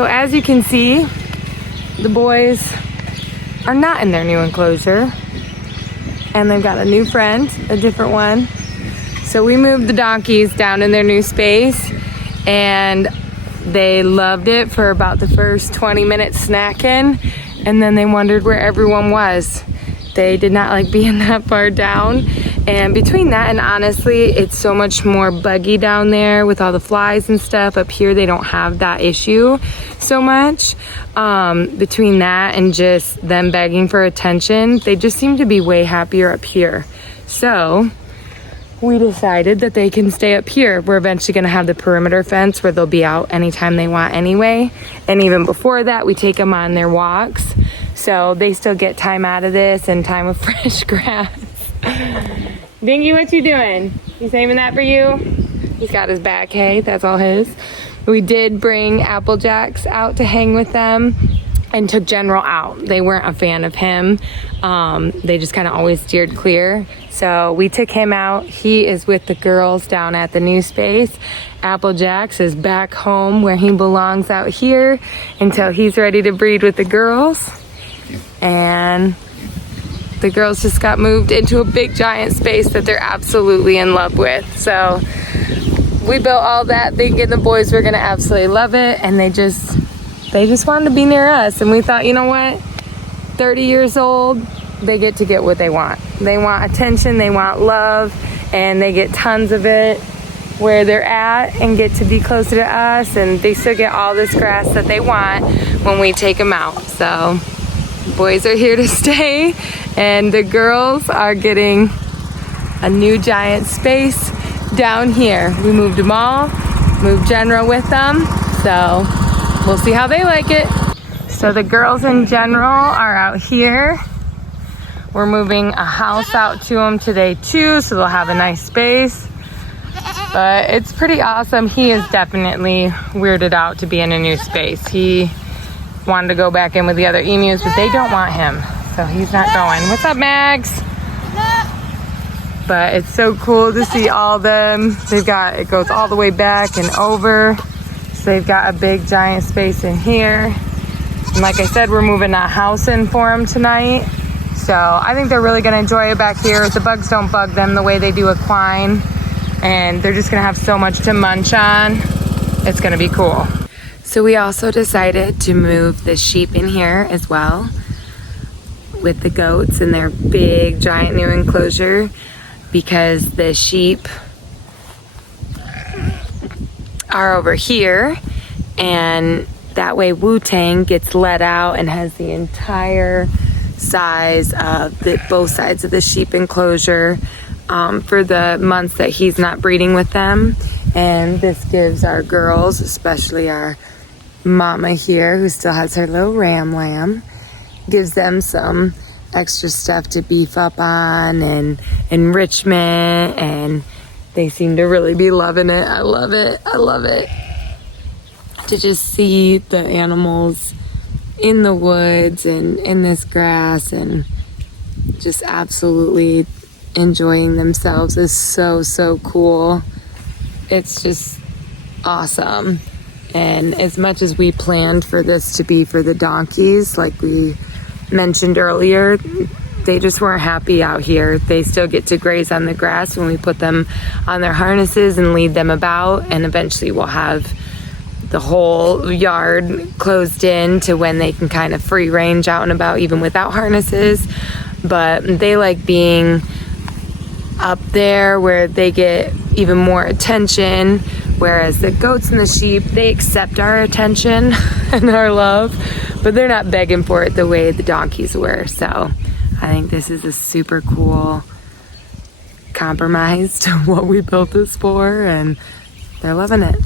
So as you can see, the boys are not in their new enclosure, and they've got a new friend, a different one. So we moved the donkeys down in their new space, and they loved it for about the first 20 minutes snacking, and then they wondered where everyone was. They did not like being that far down, and between that and honestly, it's so much more buggy down there with all the flies and stuff. Up here, they don't have that issue so much. Between that and just them begging for attention, they just seem to be way happier up here. So we decided that they can stay up here. We're eventually gonna have the perimeter fence where they'll be out anytime they want anyway. And even before that, we take them on their walks. So they still get time out of this and time of fresh grass. Dingy, what you doing? You saving that for you? He's got his back hay, that's all his. We did bring Apple Jacks out to hang with them and took General out. They weren't a fan of him. They just kind of always steered clear. So we took him out. He is with the girls down at the new space. Apple Jacks is back home where he belongs out here until he's ready to breed with the girls. And the girls just got moved into a big giant space that they're absolutely in love with. So we built all that thinking the boys were gonna absolutely love it, and they just wanted to be near us. And we thought, you know what, 30 years old, they get what they want. They want attention, they want love, and they get tons of it where they're at and get to be closer to us, and they still get all this grass that they want when we take them out. So boys are here to stay, and the girls are getting a new giant space down here. We moved them all, moved General with them, so we'll see how they like it. So the girls in general are out here. We're moving a house out to them today too, so they'll have a nice space. But it's pretty awesome. He is definitely weirded out to be in a new space. He wanted to go back in with the other emus, but they don't want him, so he's not going. What's up, Max? But it's so cool to see all of them. It goes all the way back and over. So they've got a big giant space in here. And like I said, we're moving a house in for them tonight. So I think they're really gonna enjoy it back here. The bugs don't bug them the way they do equine. And they're just gonna have so much to munch on. It's gonna be cool. So we also decided to move the sheep in here as well with the goats in their big giant new enclosure, because the sheep are over here, and that way Wu-Tang gets let out and has the entire size of both sides of the sheep enclosure for the months that he's not breeding with them. And this gives our girls, especially our mama here who still has her little lamb, gives them some extra stuff to beef up on and enrichment, and they seem to really be loving it. I love it. I love it to just see the animals in the woods and in this grass and just absolutely enjoying themselves is so cool. It's just awesome. And as much as we planned for this to be for the donkeys, like we mentioned earlier, they just weren't happy out here. They still get to graze on the grass when we put them on their harnesses and lead them about, and eventually we'll have the whole yard closed in to when they can kind of free range out and about even without harnesses. But they like being up there where they get even more attention, whereas the goats and the sheep, they accept our attention and our love, but they're not begging for it the way the donkeys were. So I think this is a super cool compromise to what we built this for, and they're loving it.